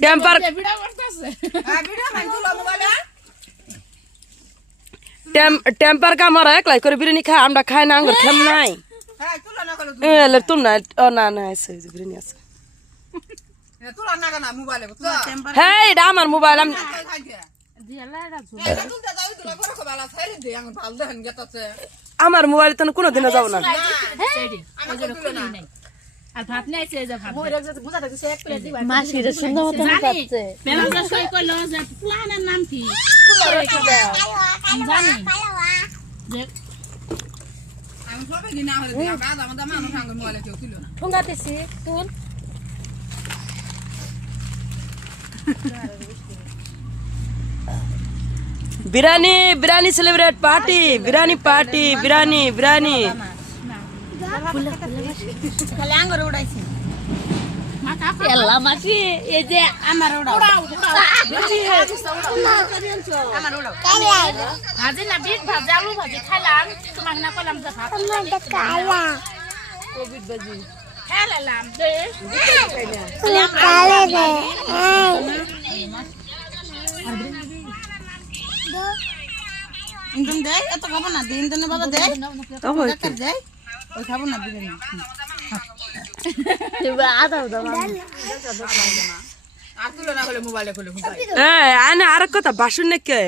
temper temper কামরা একলাই করে বিরিয়ানি খায় আমরা খাই না আঙ্গুর খেম নাই তুমি না ও না না আছে বিরিয়ানি আছে হ্যাঁ এটা আমার মোবাইল আমি আমার মোবাইল তো কোনোদিনও যাবো না মাসিরা সুন্দর মতো খাচ্ছে ঠোঙ্গাতেছি তুল biryani biryani celebrate party biryani party biryani biryani খালি আঙ্গুর উড়াইছি এলা মাসি এই যে আমার উড়াও আমার উড়াও ভাজি না বিট ভাজি আলু ভাজি খাইলাম তোমাকে না কইলাম যে ভাত কোভিড ভাজি খেলাম দে ইন্দন দে এত খাবো না দিন দিন বাবা দে দে ওই খাবো না বিরিয়ানি আদা আর কথা বাসন নাকি